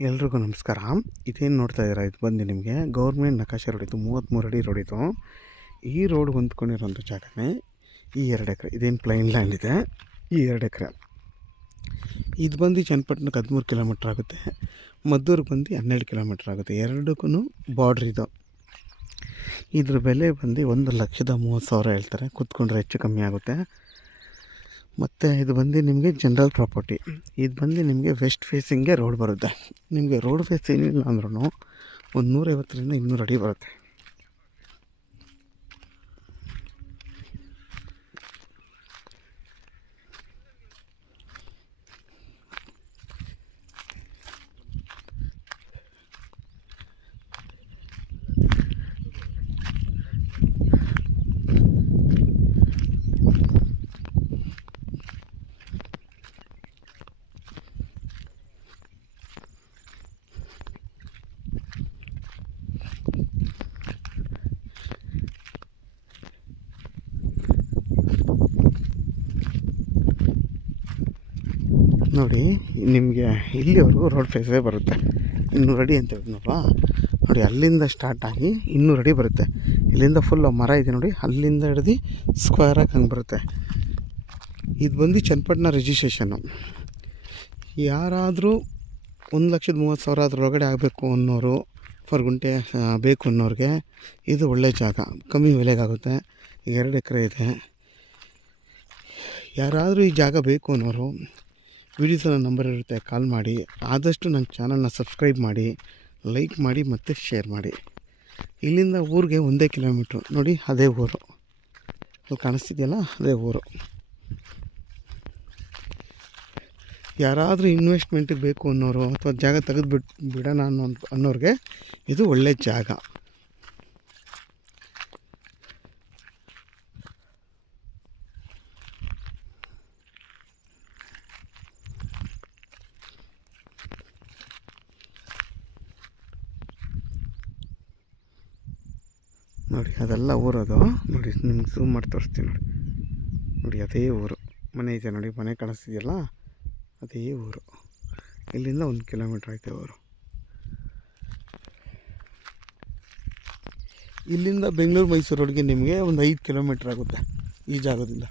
ಎಲ್ರಿಗೂ ನಮಸ್ಕಾರ. ಇದೇನು ನೋಡ್ತಾ ಇದ್ದೀರಾ, ಇದು ಬಂದು ನಿಮಗೆ ಗೌರ್ಮೆಂಟ್ ನಕಾಶೆ ರೋಡ್. ಇದು 33 ಅಡಿ ರೋಡ್. ಇದು ಈ ರೋಡ್ ಹೊಂದ್ಕೊಂಡಿರೋಂಥ ಜಾಗನೇ ಈ 2 ಎಕರೆ. ಇದೇನು ಪ್ಲೈನ್ ಲ್ಯಾಂಡ್ ಇದೆ, ಈ 2 ಎಕರೆ. ಇದು ಬಂದು ಚನ್ನಪಟ್ಟಣಕ್ಕೆ 13 ಕಿಲೋಮೀಟ್ರ್ ಆಗುತ್ತೆ, ಮದ್ದೂರಿಗೆ ಬಂದು 12 ಕಿಲೋಮೀಟ್ರ್ ಆಗುತ್ತೆ. ಎರಡಕ್ಕೂ ಬಾರ್ಡ್ರ್ ಇದು. ಇದ್ರ ಬೆಲೆ ಬಂದು 1,30,30,000 ಹೇಳ್ತಾರೆ. ಕೂತ್ಕೊಂಡ್ರೆ ಹೆಚ್ಚು ಕಮ್ಮಿ ಆಗುತ್ತೆ. ಮತ್ತು ಇದು ಬಂದು ನಿಮಗೆ ಜನರಲ್ ಪ್ರಾಪರ್ಟಿ. ಇದು ಬಂದು ನಿಮಗೆ ವೆಸ್ಟ್ ಫೇಸಿಂಗ್ಗೆ ರೋಡ್ ಬರುತ್ತೆ. ನಿಮಗೆ ರೋಡ್ ಫೇಸ್ ಏನಿಲ್ಲ ಅಂದ್ರೂ ಒಂದು 150ರಿಂದ 200 ಅಡಿ ಬರುತ್ತೆ. ನೋಡಿ, ನಿಮಗೆ ಇಲ್ಲಿವರೆಗೂ ರೋಡ್ ಫೇಸೇ ಬರುತ್ತೆ. 200 ಅಡಿ ಅಂತ ಹೇಳಿದ್ನಲ್ವಾ, ನೋಡಿ ಅಲ್ಲಿಂದ ಸ್ಟಾರ್ಟ್ ಆಗಿ 200 ಅಡಿ ಬರುತ್ತೆ. ಇಲ್ಲಿಂದ ಫುಲ್ ಮರ ಇದೆ ನೋಡಿ, ಅಲ್ಲಿಂದ ಹಿಡ್ದು ಸ್ಕ್ವೇರಾಗಿ ಹಂಗೆ ಬರುತ್ತೆ. ಇದು ಬಂದು ಚನ್ನಪಟ್ಟಣ ರಿಜಿಸ್ಟ್ರೇಷನ್ನು. ಯಾರಾದರೂ 1,30,000 ಅದರೊಳಗಡೆ ಆಗಬೇಕು ಅನ್ನೋರು, ಫರ್ ಗುಂಟೆ ಬೇಕು ಅನ್ನೋರಿಗೆ ಇದು ಒಳ್ಳೆ ಜಾಗ. ಕಮ್ಮಿ ಬೆಲೆಗಾಗುತ್ತೆ. 2 ಎಕರೆ ಇದೆ. ಯಾರಾದರೂ ಈ ಜಾಗ ಬೇಕು ಅನ್ನೋರು ವಿಡಿಯೋಸಲ್ಲಿ ನಂಬರ್ ಇರುತ್ತೆ, ಕಾಲ್ ಮಾಡಿ. ಆದಷ್ಟು ನನ್ನ ಚಾನಲ್ನ ಸಬ್ಸ್ಕ್ರೈಬ್ ಮಾಡಿ, ಲೈಕ್ ಮಾಡಿ ಮತ್ತು ಶೇರ್ ಮಾಡಿ. ಇಲ್ಲಿಂದ ಊರಿಗೆ 1 ಕಿಲೋಮೀಟ್ರು. ನೋಡಿ, ಅದೇ ಊರು ಅಲ್ಲಿ ಕಾಣಿಸ್ತಿದೆಯಲ್ಲ, ಅದೇ ಊರು. ಯಾರಾದರೂ ಇನ್ವೆಸ್ಟ್ಮೆಂಟಿಗೆ ಬೇಕು ಅನ್ನೋರು ಅಥವಾ ಜಾಗ ಬಿಡೋಣ ಅನ್ನೋರಿಗೆ ಇದು ಒಳ್ಳೆ ಜಾಗ. ನೋಡಿ, ಅದೆಲ್ಲ ಊರದು. ನೋಡಿ, ನಿಮ್ಗೆ ಝೂಮ್ ಮಾಡಿ ತೋರಿಸ್ತೀನಿ. ನೋಡಿ ಅದೇ ಊರು. ಮನೆ ಇದೆ ನೋಡಿ, ಮನೆ ಕಾಣಿಸ್ತಿದೆಯಲ್ಲ, ಅದೇ ಊರು. ಇಲ್ಲಿಂದ 1 ಕಿಲೋಮೀಟ್ರ್ ಐತೆ ಊರು. ಇಲ್ಲಿಂದ ಬೆಂಗಳೂರು ಮೈಸೂರು ರೋಡ್ಗೆ ನಿಮಗೆ ಒಂದು 5 ಕಿಲೋಮೀಟ್ರ್ ಆಗುತ್ತೆ ಈ ಜಾಗದಿಂದ.